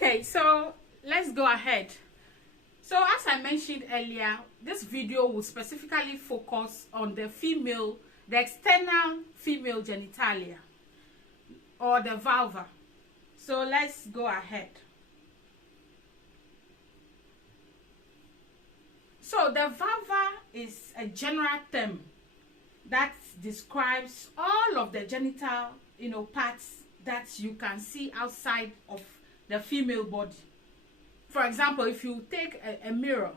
Okay, so let's go ahead. So as I mentioned earlier, this video will specifically focus on the external female genitalia or the vulva. So let's go ahead. So the vulva is a general term that describes all of the genital, parts that you can see outside of the female body. For example, if you take a mirror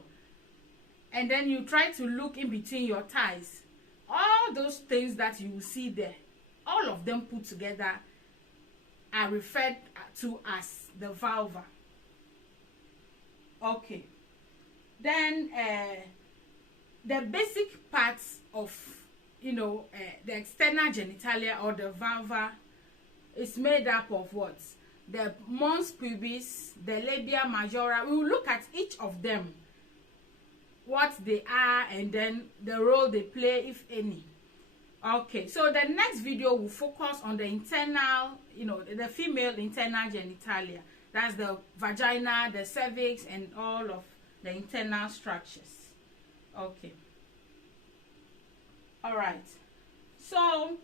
and then you try to look in between your thighs, all those things that you will see there, all of them put together are referred to as the vulva. Okay. Then the basic parts of the external genitalia or the vulva is made up of what? The mons pubis, the labia majora. We will look at each of them, what they are, and then the role they play, if any. Okay, so the next video will focus on the internal, the female internal genitalia. That's the vagina, the cervix, and all of the internal structures. Okay. All right. So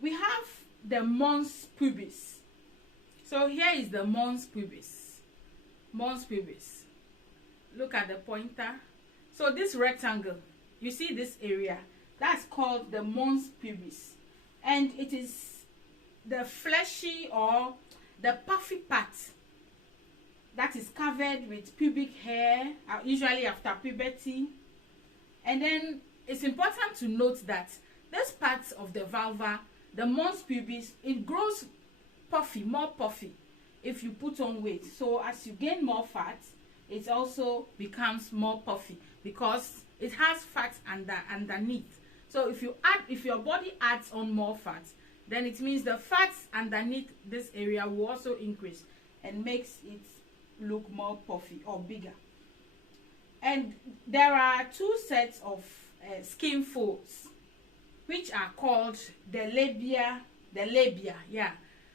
we have the mons pubis. So here is the mons pubis. Mons pubis. Look at the pointer. So this rectangle, you see this area, that's called the mons pubis. And it is the fleshy or the puffy part that is covered with pubic hair, usually after puberty. And then it's important to note that this part of the vulva, the mons pubis, it grows puffy, more puffy if you put on weight. So as you gain more fat, it also becomes more puffy because it has fat underneath. So if your body adds on more fat, then it means the fat underneath this area will also increase and makes it look more puffy or bigger. And there are two sets of skin folds which are called the labia. Yeah.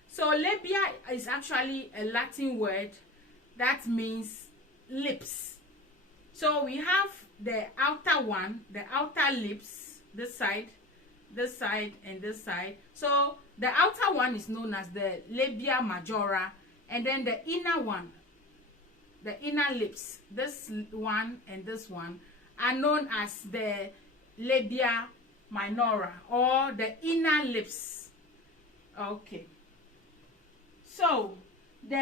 So labia is actually a Latin word that means lips. So we have the outer one, the outer lips, this side, and this side. So the outer one is known as the labia majora, and then the inner one, the inner lips, this one and this one, are known as the labia minora or the inner lips. Okay. So the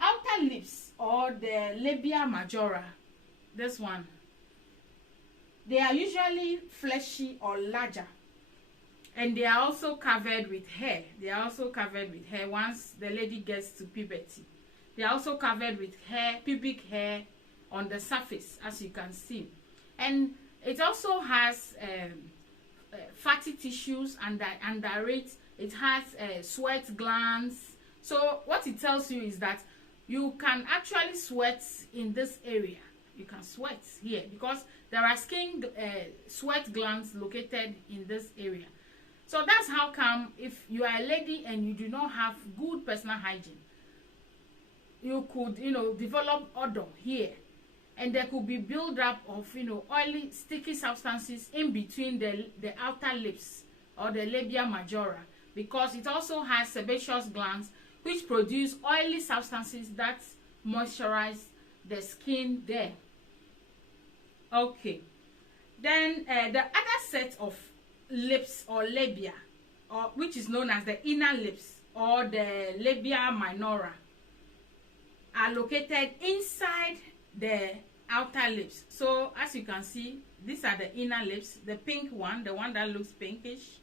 outer lips or the labia majora, this one, they are usually fleshy or larger, and they are also covered with hair. They are also covered with hair once the lady gets to puberty. They are also covered with hair, pubic hair on the surface, as you can see. And it also has fatty tissues under it. It has sweat glands. So what it tells you is that you can actually sweat in this area. You can sweat here because there are sweat glands located in this area. So that's how come if you are a lady and you do not have good personal hygiene, you could, develop odor here, and there could be buildup of, oily, sticky substances in between the outer lips or the labia majora, because it also has sebaceous glands which produce oily substances that moisturize the skin there. Okay. Then the other set of lips or labia, which is known as the inner lips or the labia minora, are located inside the outer lips. So as you can see, these are the inner lips, the pink one, the one that looks pinkish.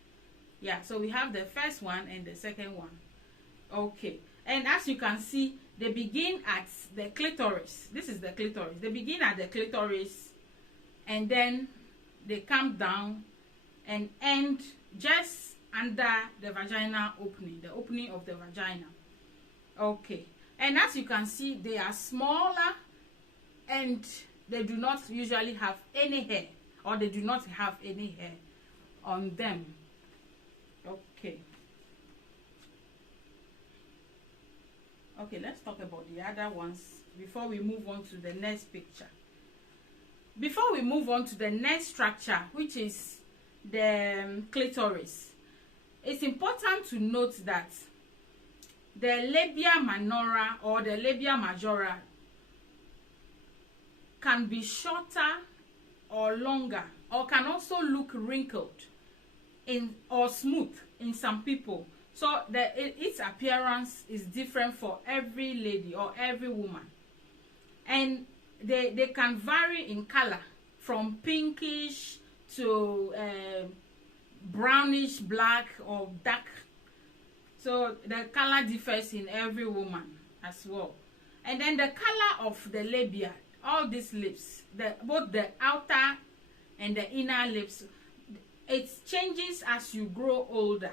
Yeah, so we have the first one and the second one. Okay, and as you can see, they begin at the clitoris. This is the clitoris. They begin at the clitoris, and then they come down and end just under the vaginal opening, the opening of the vagina. Okay, and as you can see, they are smaller and they do not usually have any hair, or they do not have any hair on them. Okay. Okay, let's talk about the other ones before we move on to the next picture. Before we move on to the next structure, which is the clitoris, it's important to note that the labia minora or the labia majora can be shorter or longer, or can also look wrinkled or smooth in some people. So its appearance is different for every lady or every woman, and they can vary in color from pinkish to brownish black or dark. So the color differs in every woman as well. And then the color of the labia, all these lips, both the outer and the inner lips, it changes as you grow older.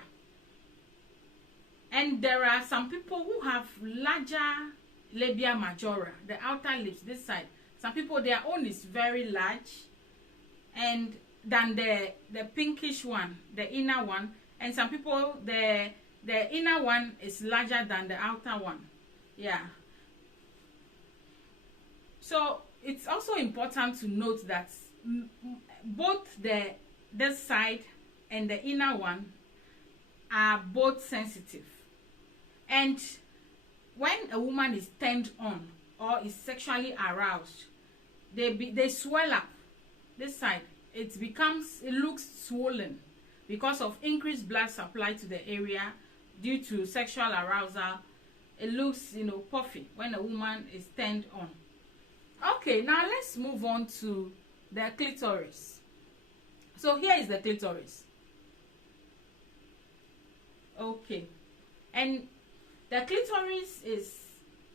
And there are some people who have larger labia majora, the outer lips, this side. Some people, their own is very large, and than the pinkish one, the inner one. And some people, the inner one is larger than the outer one. Yeah. So it's also important to note that both this side and the inner one are both sensitive. And when a woman is turned on or is sexually aroused, they swell up. This side, it looks swollen because of increased blood supply to the area due to sexual arousal. It looks, puffy when a woman is turned on. Okay, now let's move on to the clitoris. So here is the clitoris. Okay, and the clitoris is,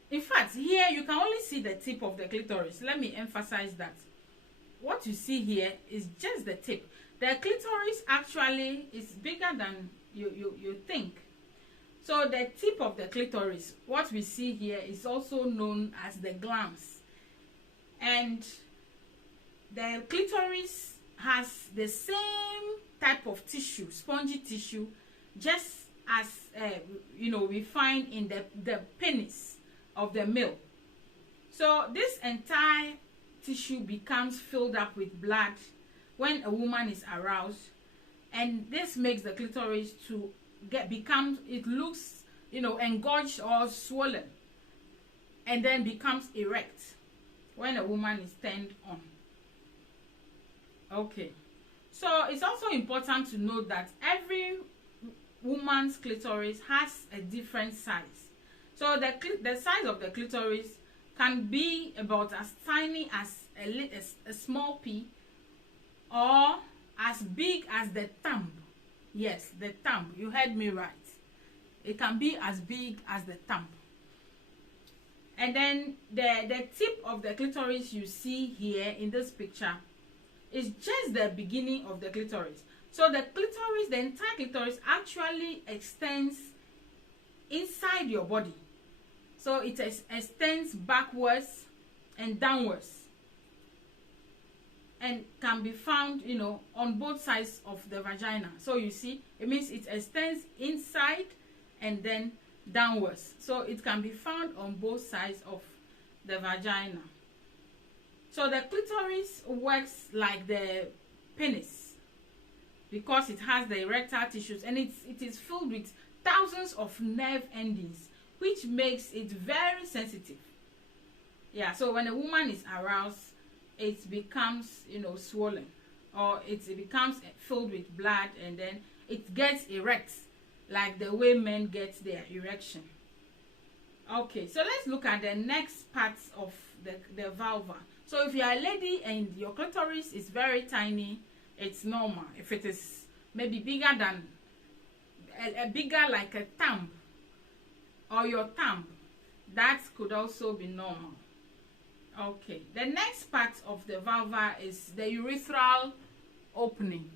in fact, here you can only see the tip of the clitoris. Let me emphasize that. What you see here is just the tip. The clitoris actually is bigger than you think. So the tip of the clitoris, what we see here, is also known as the glans. And the clitoris has the same type of tissue, spongy tissue, just as we find in the penis of the male. So this entire tissue becomes filled up with blood when a woman is aroused, and this makes the clitoris to it looks engorged or swollen, and then becomes erect when a woman is turned on. Okay, so it's also important to note that every woman's clitoris has a different size. So the size of the clitoris can be about as tiny as a small pea, or as big as the thumb. Yes, the thumb. You heard me right. It can be as big as the thumb. And then the tip of the clitoris you see here in this picture is just the beginning of the clitoris. So the entire clitoris actually extends inside your body. So it extends backwards and downwards, and can be found, on both sides of the vagina. So you see, it means it extends inside and then downwards. So it can be found on both sides of the vagina. So the clitoris works like the penis because it has the erectile tissues, and it is filled with thousands of nerve endings, which makes it very sensitive. Yeah, so when a woman is aroused, it becomes, swollen, or it becomes filled with blood, and then it gets erect, like the way men get their erection. Okay, so let's look at the next part of the vulva. So if you are a lady and your clitoris is very tiny, it's normal. If it is maybe bigger than, bigger like a thumb, or your thumb, that could also be normal. Okay, the next part of the vulva is the urethral opening.